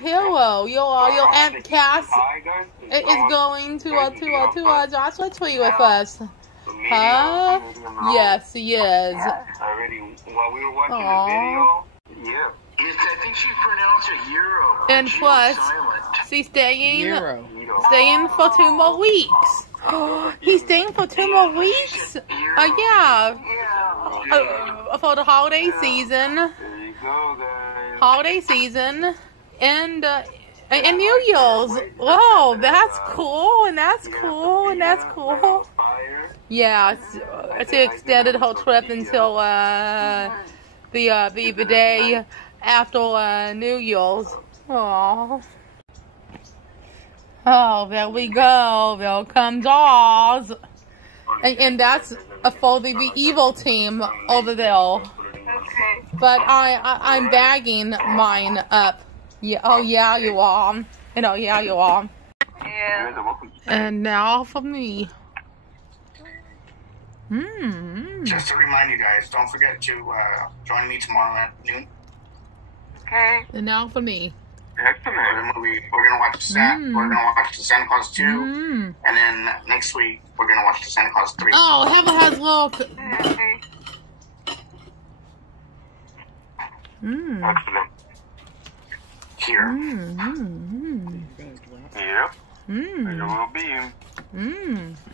hello. Your Aunt Cass is going to Joshua Tree with us. Huh? Yes, she is. Already, while we were watching the video, yeah. I think she pronounced it Euro. And plus, she's staying for 2 more weeks. He's staying for 2 more weeks? Yeah. For the holiday season. There you go, guys. Holiday season. And New Year's. Whoa, that's cool. And that's cool. And that's cool. Yeah, she extended her trip until the day after New Year's. Aww. Oh, there we go. There comes Oz. And that's for the evil team over there. Okay. But I'm bagging mine up. Yeah. Oh yeah, you are. And oh yeah, you are. Yeah. And now for me. Just to remind you guys, don't forget to join me tomorrow at noon. Okay. And now for me. Excellent. We're gonna watch the Santa Claus 2, and then next week we're gonna watch the Santa Claus 3. Oh, Heather has look. Okay. Excellent. Here. Yep. There will be.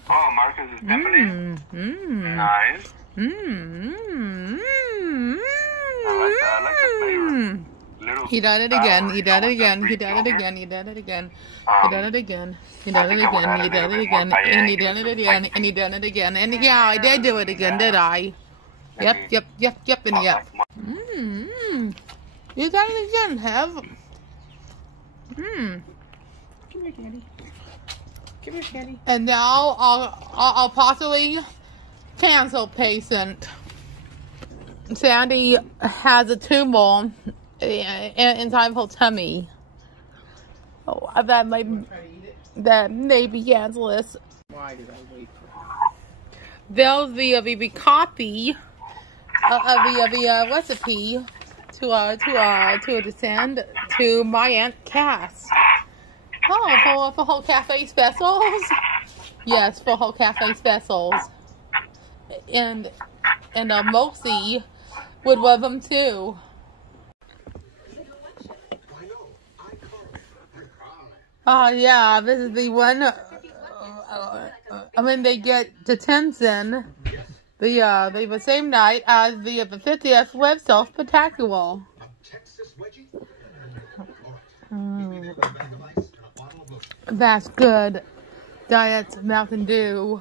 Oh, Marcus is definitely nice. I like the flavor. He done it again. He done it again. He done it again. He done it again. He done it again. He done it again. He done it again. And he done it again. And he done it again. And yeah, I did do it again, did I? Yep, and yep. You done it again, Hev. Come here, Daddy. Come here, Daddy. And now I'll possibly cancel patient. Sandy has a tumor inside her tummy. Oh, that may be cancerous. Why did I wait for There's the copy of the recipe to send to my Aunt Cass. Oh, for whole cafe specials? Yes, for whole cafe specials. And Moxie would love them too. Oh yeah, this is the one. I mean, they get detention the same night as the 50th Web Self Spectacular. That's good. Diet Mountain Dew.